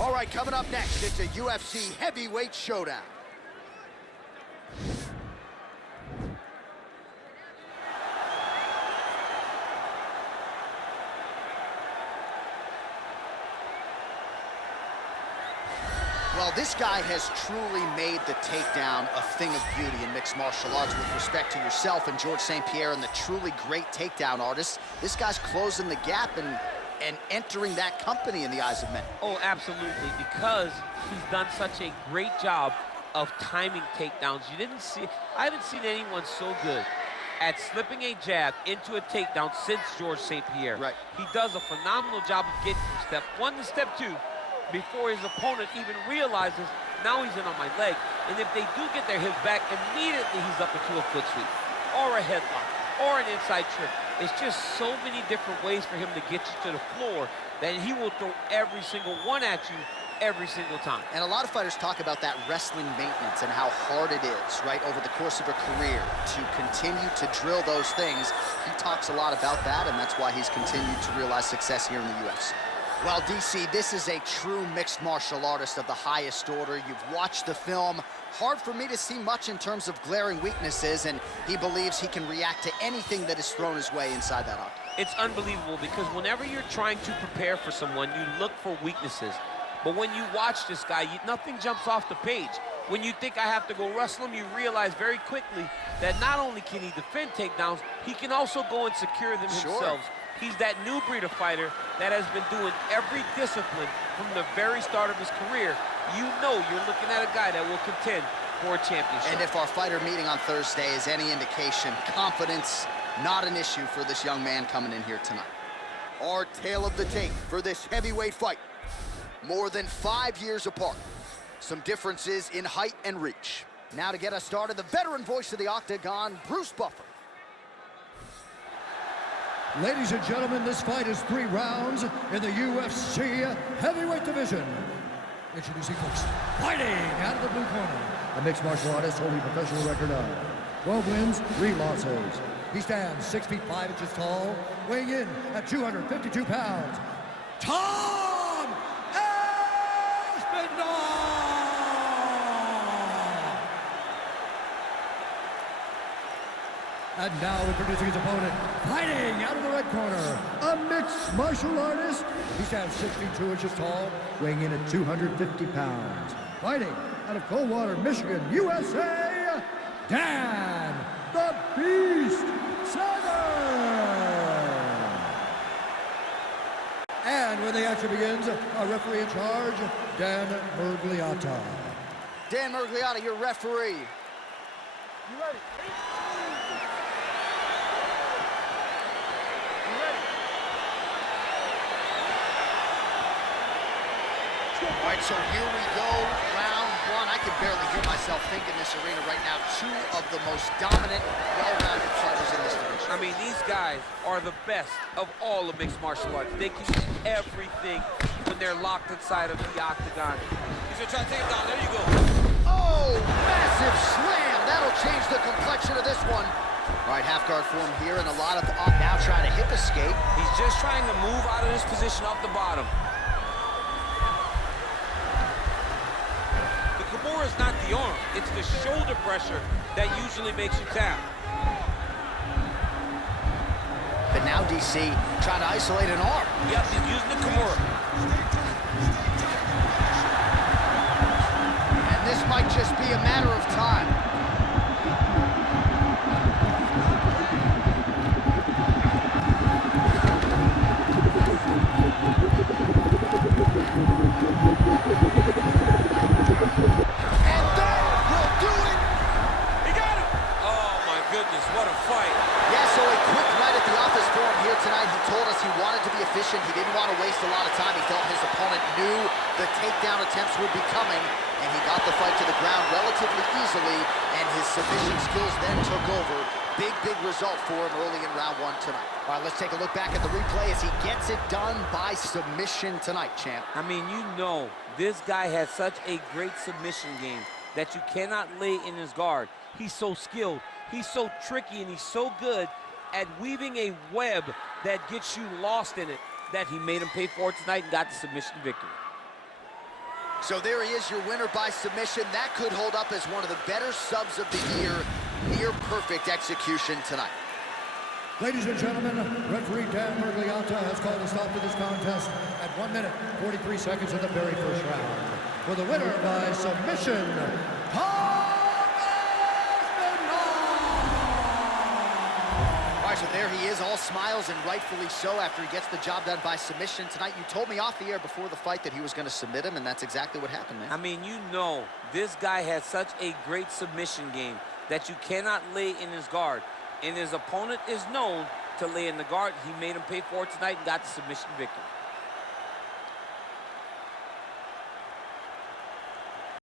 All right, coming up next, it's a UFC heavyweight showdown. Well, this guy has truly made the takedown a thing of beauty in mixed martial arts with respect to yourself and George St. Pierre and the truly great takedown artists. This guy's closing the gap and entering that company in the eyes of many. Oh, absolutely, because he's done such a great job of timing takedowns. I haven't seen anyone so good at slipping a jab into a takedown since George St. Pierre. Right. He does a phenomenal job of getting from step one to step two before his opponent even realizes, now he's in on my leg. And if they do get their hips back, immediately he's up into a foot sweep, or a headlock, or an inside trip. It's just so many different ways for him to get you to the floor that he will throw every single one at you every single time. And a lot of fighters talk about that wrestling maintenance and how hard it is, right, over the course of a career to continue to drill those things. He talks a lot about that, and that's why he's continued to realize success here in the UFC. Well, DC, this is a true mixed martial artist of the highest order. You've watched the film. Hard for me to see much in terms of glaring weaknesses, and he believes he can react to anything that is thrown his way inside that octagon. It's unbelievable because whenever you're trying to prepare for someone, you look for weaknesses. But when you watch this guy, nothing jumps off the page. When you think I have to go wrestle him, you realize very quickly that not only can he defend takedowns, he can also go and secure them himself. He's that new breed of fighter that has been doing every discipline from the very start of his career. You know you're looking at a guy that will contend for a championship. And if our fighter meeting on Thursday is any indication, confidence, not an issue for this young man coming in here tonight. Our tale of the tape for this heavyweight fight. More than 5 years apart. Some differences in height and reach. Now to get us started, the veteran voice of the octagon, Bruce Buffer. Ladies and gentlemen, this fight is 3 rounds in the UFC heavyweight division. Introducing first, fighting out of the blue corner, a mixed martial artist holding a professional record of 12 wins, 3 losses. He stands 6 feet 5 inches tall, weighing in at 252 pounds. Tom Aspinall! And now introducing his opponent, fighting out of the red corner, a mixed martial artist. He stands 6 feet 2 inches tall, weighing in at 250 pounds. Fighting out of Coldwater, Michigan, USA, Dan the Beast Severn. And when the action begins, our referee in charge, Dan Mergliata. Dan Mergliata, your referee. You ready? All right, so here we go, round 1. I can barely hear myself think in this arena right now. 2 of the most dominant, well-rounded fighters in this division. I mean, these guys are the best of all of mixed martial arts. They can do everything when they're locked inside of the octagon. He's gonna try to take him down. There you go. Oh, massive slam. That'll change the complexion of this one. All right, half guard form here, and a lot of now trying to hip escape. He's just trying to move out of this position off the bottom. Is not the arm, it's the shoulder pressure that usually makes you tap. But now DC trying to isolate an arm. Yep, he's using the Kimura. And this might just be a matter of time. He didn't want to waste a lot of time. He felt his opponent knew the takedown attempts would be coming, and he got the fight to the ground relatively easily, and his submission skills then took over. Big result for him early in round 1 tonight. All right, let's take a look back at the replay as he gets it done by submission tonight, champ. I mean, you know, this guy has such a great submission game that you cannot lay in his guard. He's so skilled, he's so tricky, and he's so good at weaving a web that gets you lost in it, that he made him pay for it tonight and got the submission victory. So there he is, your winner by submission. That could hold up as one of the better subs of the year. Near perfect execution tonight. Ladies and gentlemen, referee Dan Mergliata has called a stop to this contest at 1 minute, 43 seconds of the very first round. For the winner by submission, All right, so there he is, all smiles, and rightfully so after he gets the job done by submission tonight. You told me off the air before the fight that he was going to submit him, and that's exactly what happened, man. I mean, you know, this guy has such a great submission game that you cannot lay in his guard. And his opponent is known to lay in the guard. He made him pay for it tonight and got the submission victory.